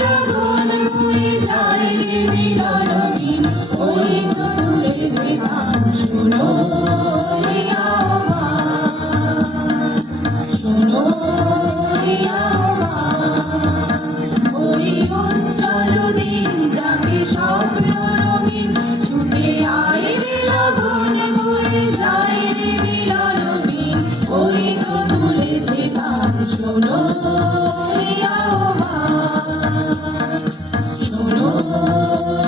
লগন হয়ে যায় রে মিলন দিন ওই তো তুলেছে গান শোনো রে আহ্বান শোনো রে আহ্বান ওই উজ্জ্বল দিন যাকে স্বপ্ন রঙিন ছুটে আয় রে লগন হয়ে যায় রে মিলন দিন ওই তো তুলেছে গান শোনো রে আহ্বান শোনো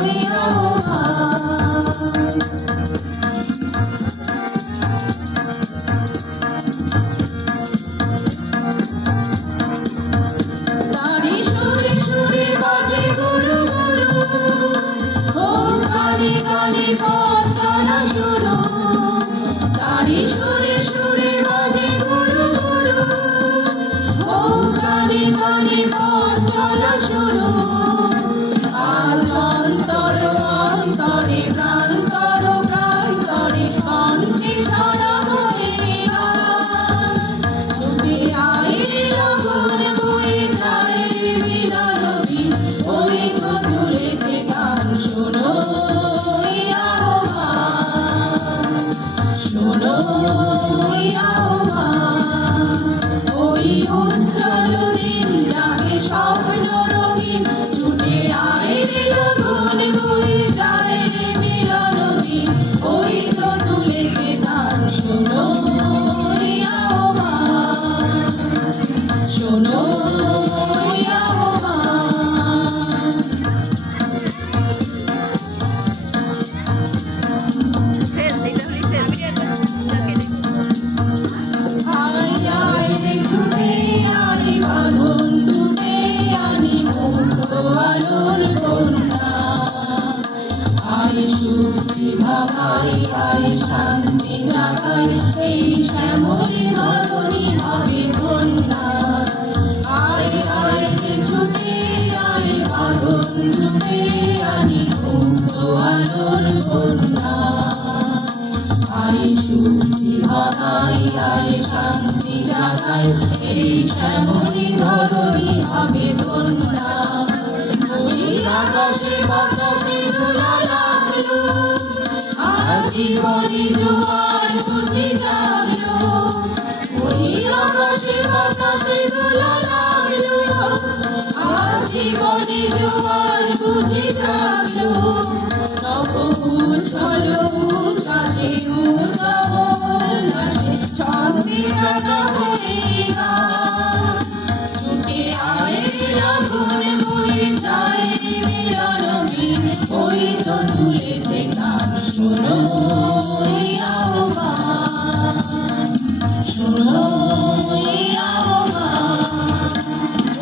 রে আহ্বান তারি সুরে সুরে বাজে গুরু গুরু ও গানে গানে পথ চলা শুরু তারি সুরে সুরে বাজে গুরু গুরু ও গানে গানে পথ চলা শুরু আজ অন্তর অন্তরে প্রান্তর প্রান্তরে কণ্ঠে ছড়া হয়ে গান ছুটে আয় রে লগন বয়ে যায় রে মিলন দিন ওই তো তুলেছে গান শোনো রে আহ্বান শোনো রে আহ্বান ওই উজ্জ্বল দিন যাকে স্বপ্ন রঙিন ছুটে আয় রে লগন বয়ে যায় রে মিলন দিন ওই তো তুলেছে গান শোনো রে আহ্বান শোনো রে আহ্বান আয় আয় রে ছুটে আয় বাঁধন টুটে আনি মুক্ত আলোর কন্যা আয় শক্তি ভাগাই আয় শান্তি জাগাই এই শ্যামলী ধরণী হবে কন্যা আয় আয় রে ছুটে আয় বাঁধন টুটে আনি মুক্ত আলোর কন্যা আয় শক্তি ভাগাই আয় শান্তি জাগাই এই শ্যামলী ধরণী হবে কন্যা ওই আকাশে বাতাসে দোলা লাগলো আর জীবনে জোয়ার বুঝি জাগলো ওই আকাশে বাতাসে দোলা লাগলো আর জীবনে জোয়ার বুঝি জাগলো নব উজ্জ্বল উচ্ছ্বাসে উল্লাসে ছন্দে রাগা হয়ে গান ছুটে আয় রে লগন বয়ে যায় রে মিলন দিন ওই তো তুলেছে গান শোনো রে আহ্বান শোনো রে আহ্বান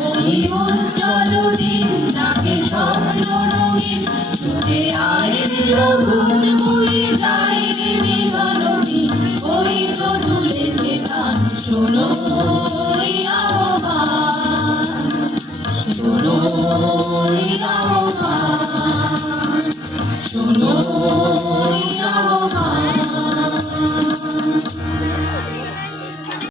ওই উজ্জ্বল দিন যাকে স্বপ্ন রঙিন ছুটে আয় রে লগন বয়ে যায় রে মিলন দিন ওই তো তুলেছে গান শোনো রে আহ্বান শোনো রে আহ্বান শোনো রে আহ্বান